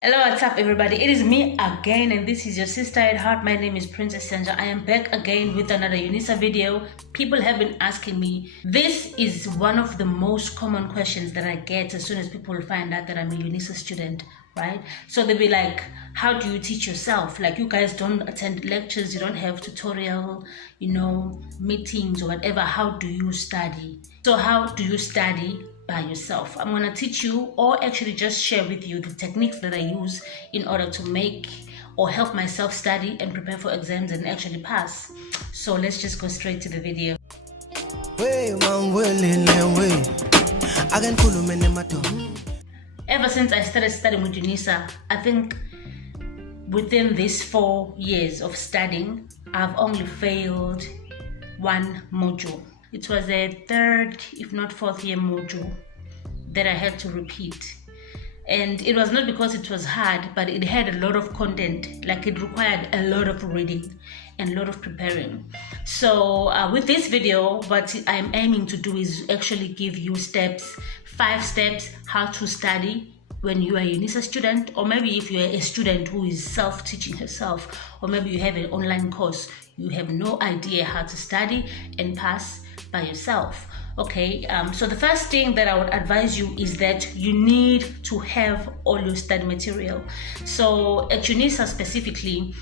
Hello, what's up, everybody? It is me again, and this is your sister at heart. My name is Princess Sanja. I am back again with another UNISA video. People have been asking me. This is one of the most common questions that I get as soon as people find out that I'm a UNISA student, right? So they'll be like, how do you teach yourself? Like, you guys don't attend lectures, you don't have tutorial, meetings or whatever. How do you study? So how do you study by yourself? I'm going to teach you, or actually just share with you, the techniques that I use in order to make or help myself study and prepare for exams and actually pass. So let's just go straight to the video. Ever since I started studying with UNISA, I think within these 4 years of studying, I've only failed one module. It was a third, if not fourth year module that I had to repeat. And it was not because it was hard, but it had a lot of content. Like, it required a lot of reading and a lot of preparing. So with this video, what I'm aiming to do is actually give you 5 steps how to study when you are a UNISA student, or maybe if you're a student who is self-teaching herself, or maybe you have an online course, you have no idea how to study and pass by yourself. Okay, so the first thing that I would advise you is that you need to have all your study material. So at UNISA specifically,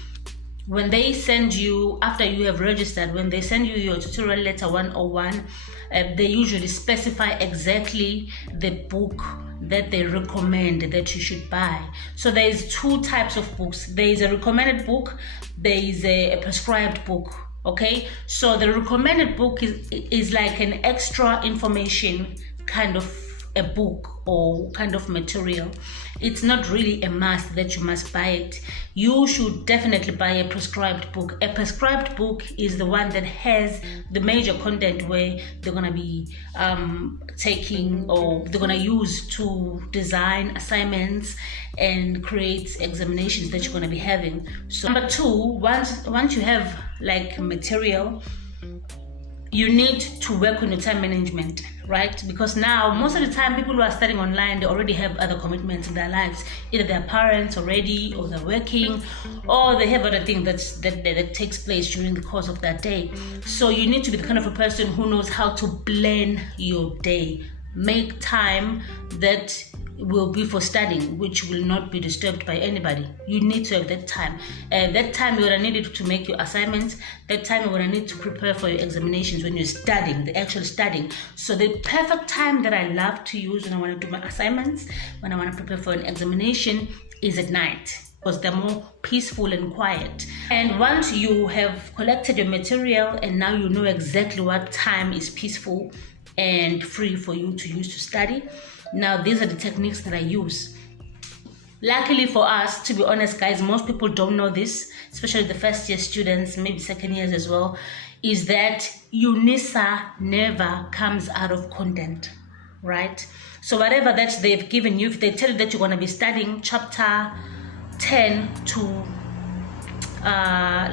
when they send you, after you have registered, when they send you your tutorial letter 101, they usually specify exactly the book that they recommend that you should buy. So there is 2 types of books. There is a recommended book, there is a prescribed book. Okay, so the recommended book is like an extra information kind of a book or kind of material. It's not really a must that you must buy it. You should definitely buy a prescribed book. A prescribed book is the one that has the major content where they're going to be taking, or they're going to use to design assignments and create examinations that you're going to be having. So number 2, once you have like material, you need to work on your time management, right? Because now, most of the time, people who are studying online, they already have other commitments in their lives. Either they're parents already, or they're working, or they have other things that takes place during the course of that day. So you need to be the kind of a person who knows how to plan your day. Make time that will be for studying, which will not be disturbed by anybody. You need to have that time. That time you're gonna need it to make your assignments. That time you're gonna need to prepare for your examinations when you're studying, the actual studying. So the perfect time that I love to use when I want to do my assignments, when I want to prepare for an examination, is at night, because they're more peaceful and quiet. And once you have collected your material and now you know exactly what time is peaceful and free for you to use to study, now these are the techniques that I use. Luckily for us, to be honest guys, most people don't know this, especially the first year students, maybe second years as well, is that UNISA never comes out of content, right? So whatever that they've given you, if they tell you that you're going to be studying chapter 10 to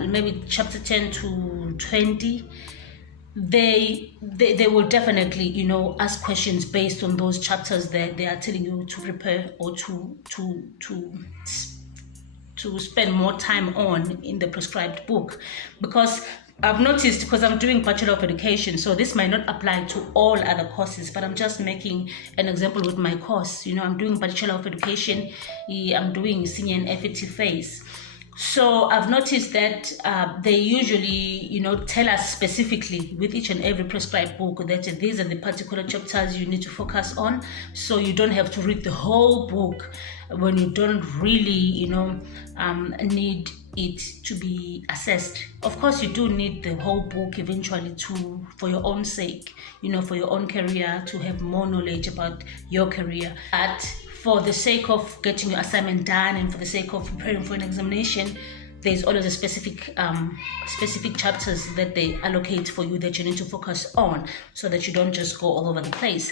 maybe chapter 10 to 20, they will definitely ask questions based on those chapters that they are telling you to prepare or to spend more time on in the prescribed book. Because I've noticed, because I'm doing Bachelor of Education, so this might not apply to all other courses, but I'm just making an example with my course. I'm doing Bachelor of Education, I'm doing Senior and FET phase. So I've noticed that they usually, tell us specifically with each and every prescribed book that these are the particular chapters you need to focus on. So you don't have to read the whole book when you don't really, need it to be assessed. Of course, you do need the whole book eventually for your own sake, for your own career, to have more knowledge about your career. But for the sake of getting your assignment done and for the sake of preparing for an examination, there's always a specific chapters that they allocate for you that you need to focus on, so that you don't just go all over the place.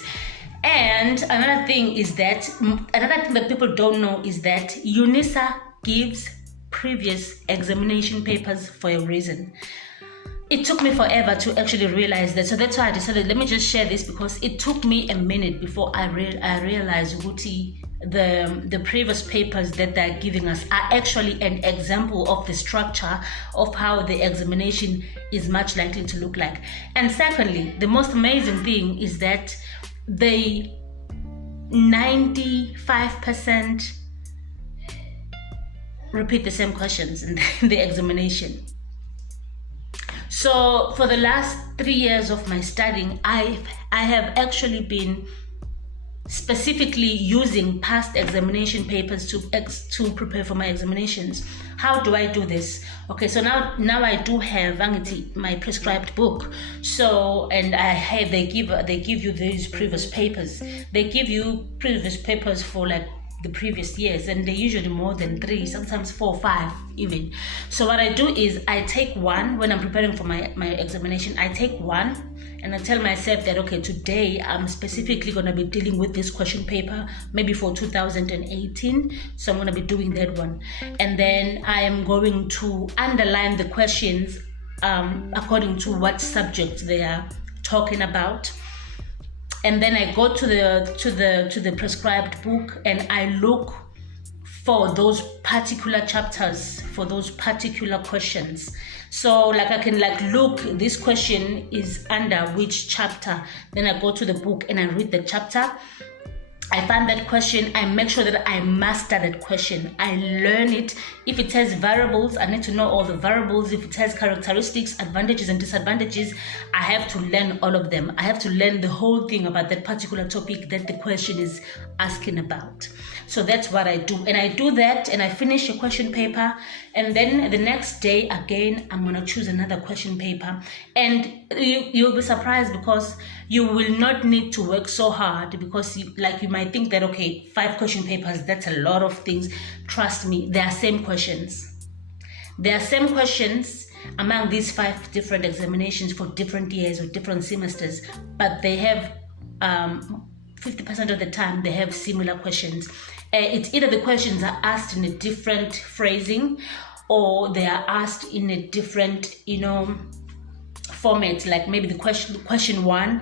And another thing that people don't know is that UNISA gives previous examination papers for a reason. It took me forever to actually realize that. So that's why I decided, let me just share this, because it took me a minute before I realized, Guti, the previous papers that they're giving us are actually an example of the structure of how the examination is much likely to look like. And secondly, the most amazing thing is that they 95% repeat the same questions in the examination. So for the last 3 years of my studying, I have actually been specifically using past examination papers to prepare for my examinations. How do I do this? Okay, so now I do have my prescribed book. So, and they give you these previous papers. They give you previous papers for like the previous years, and they're usually more than 3, sometimes 4 or 5 even. So what I do is I take one when I'm preparing for my examination. I take one and I tell myself that, okay, today I'm specifically going to be dealing with this question paper, maybe for 2018. So I'm going to be doing that one. And then I am going to underline the questions according to what subject they are talking about. And then I go to the prescribed book and I look for those particular chapters, for those particular questions. So like I can look, this question is under which chapter. Then I go to the book and I read the chapter. I find that question, I make sure that I master that question. I learn it. If it has variables, I need to know all the variables. If it has characteristics, advantages and disadvantages, I have to learn all of them. I have to learn the whole thing about that particular topic that the question is asking about. So that's what I do. And I do that and I finish a question paper. And then the next day, again, I'm going to choose another question paper. And you'll be surprised because you will not need to work so hard, because you might think that, okay, 5 question papers, that's a lot of things. Trust me, they are same questions. There are same questions among these 5 different examinations for different years or different semesters, but they have 50% of the time they have similar questions. It's either the questions are asked in a different phrasing or they are asked in a different, format. Like maybe the question 1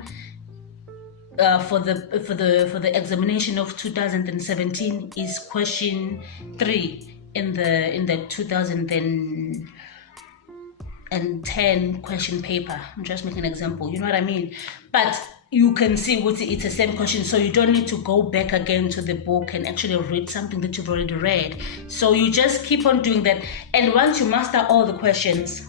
for the examination of 2017 is question 3 in the 2010 question paper. I'm just making an example, you know what I mean? But you can see it's the same question, so you don't need to go back again to the book and actually read something that you've already read. So you just keep on doing that, and once you master all the questions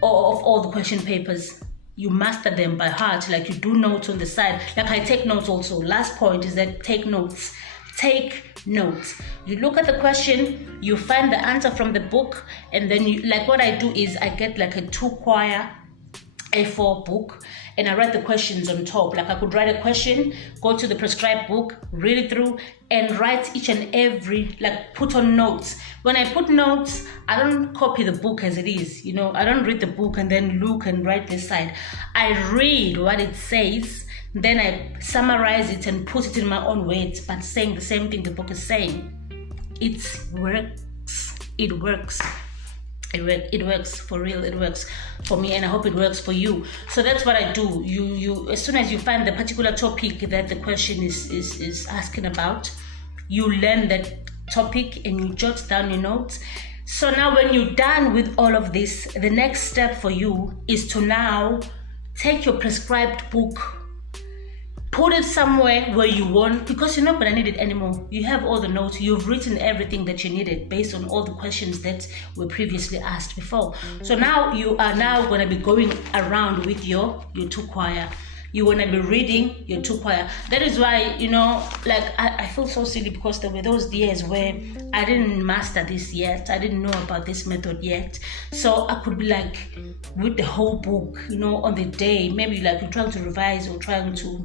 of all the question papers, you master them by heart. Like you do notes on the side. Like I take notes also. Last point is that take notes. Take notes. You look at the question, you find the answer from the book, and then what I do is I get like a 2-quire A4 book and I write the questions on top. Like I could write a question, go to the prescribed book, read it through, and write each and every, put on notes. When I put notes, I don't copy the book as it is. I don't read the book and then look and write this side. I read what it says, then I summarize it and put it in my own words, but saying the same thing the book is saying. It works. It works. It works for real. It works for me, and I hope it works for you. So that's what I do. You as soon as you find the particular topic that the question is asking about, you learn that topic and you jot down your notes. So now when you're done with all of this, the next step for you is to now take your prescribed book, put it somewhere where you want, because you're not going to need it anymore. You have all the notes. You've written everything that you needed based on all the questions that were previously asked before. So now you are now going to be going around with your 2-quire. You want to be reading your 2-quire. That is why, I feel so silly, because there were those years where I didn't master this yet. I didn't know about this method yet. So I could be with the whole book, on the day, maybe you're trying to revise or trying to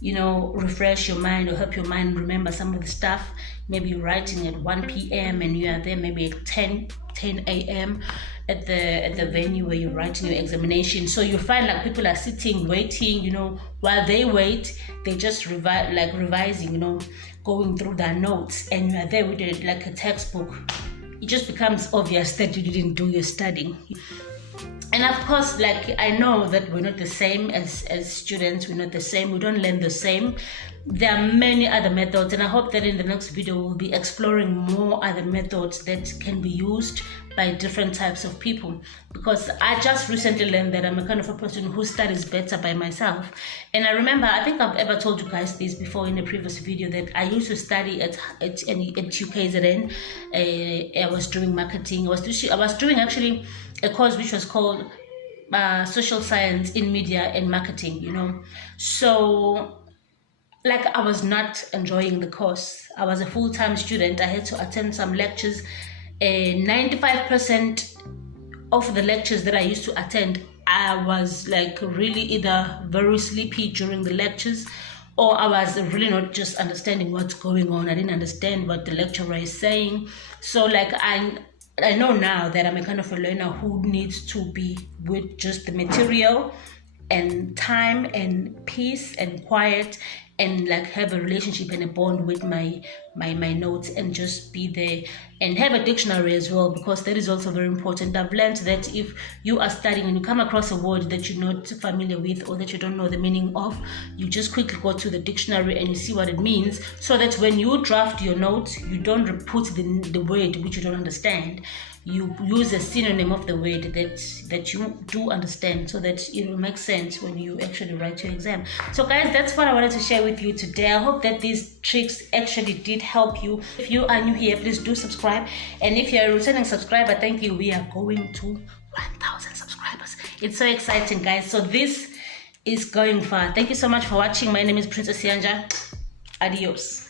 refresh your mind or help your mind remember some of the stuff. Maybe you're writing at 1 p.m. and you are there maybe at 10 a.m. at the venue where you're writing your examination. So you find people are sitting, waiting, while they wait, they just revising, going through their notes, and you are there with it like a textbook. It just becomes obvious that you didn't do your studying. And of course, I know that we're not the same as students. We're not the same. We don't learn the same. there are many other methods, and I hope that in the next video we'll be exploring more other methods that can be used by different types of people, because I just recently learned that I'm a kind of a person who studies better by myself. And I remember, I think I've ever told you guys this before in a previous video, that I used to study at UKZN. I was doing marketing. I was doing actually a course which was called social science in media and marketing, you know. So like, I was not enjoying the course. I was a full-time student. I had to attend some lectures. 95% of the lectures that I used to attend, I was like really either very sleepy during the lectures, or I was really not just understanding what's going on. I didn't understand what the lecturer is saying. So like, I know now that I'm a kind of a learner who needs to be with just the material and time and peace and quiet, and like have a relationship and a bond with my notes, and just be there, and have a dictionary as well, because that is also very important. I've learned that if you are studying and you come across a word that you're not familiar with or that you don't know the meaning of, you just quickly go to the dictionary and you see what it means, so that when you draft your notes, you don't put the word which you don't understand. You use a synonym of the word that you do understand, so that it will make sense when you actually write your exam. So guys, that's what I wanted to share with you today. I hope that these tricks actually did help you. If you are new here, please do subscribe, and if you're a returning subscriber, thank you. We are going to 1,000 subscribers. It's so exciting, guys. So this is going far. Thank you so much for watching. My name is Princess Yanja. Adios.